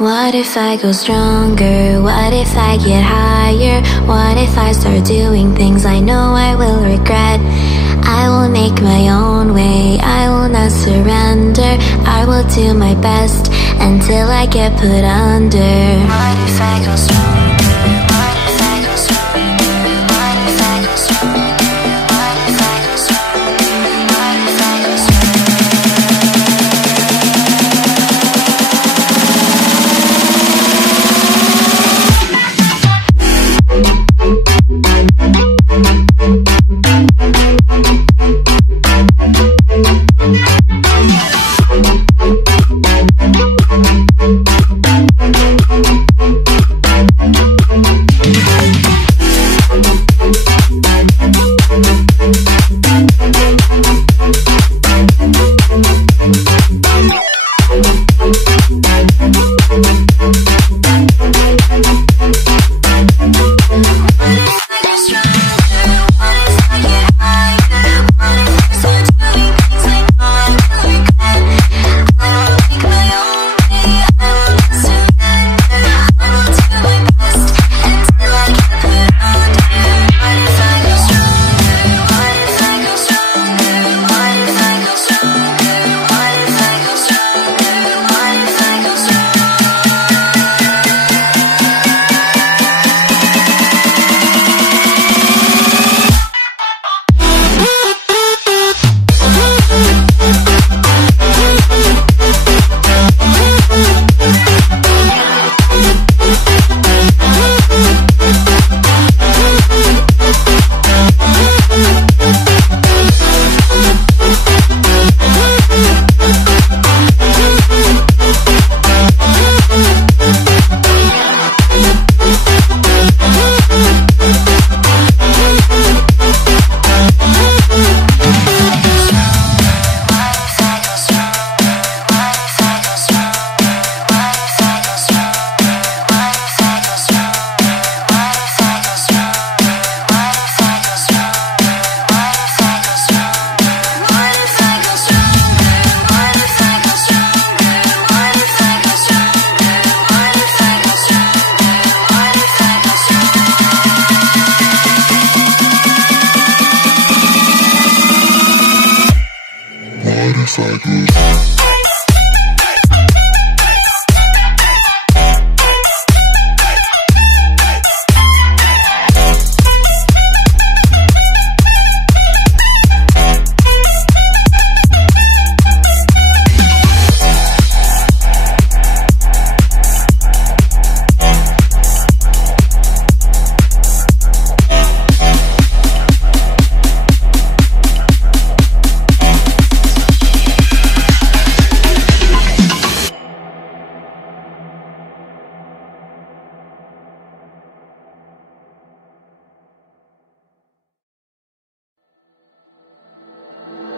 What if I go stronger? What if I get higher? What if I start doing things I know I will regret? I will make my own way, I will not surrender. I will do my best until I get put under. What if I go stronger? What if I go stronger? What if I go stronger? What if I go stronger? What if I go stronger?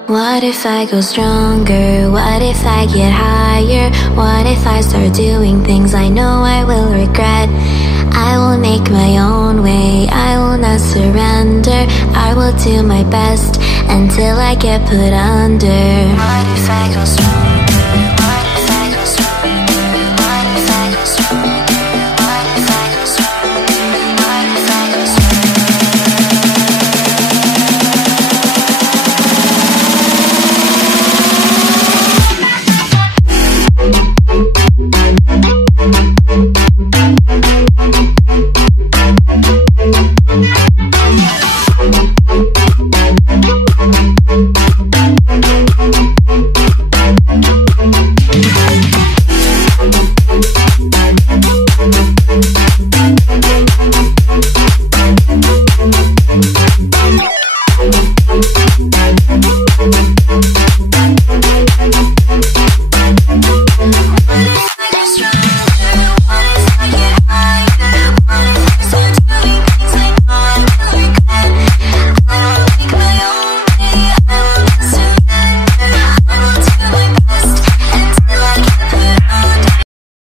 What if I go stronger? What if I get higher? What if I start doing things I know I will regret? I will make my own way, I will not surrender. I will do my best until I get put under. What if I go stronger?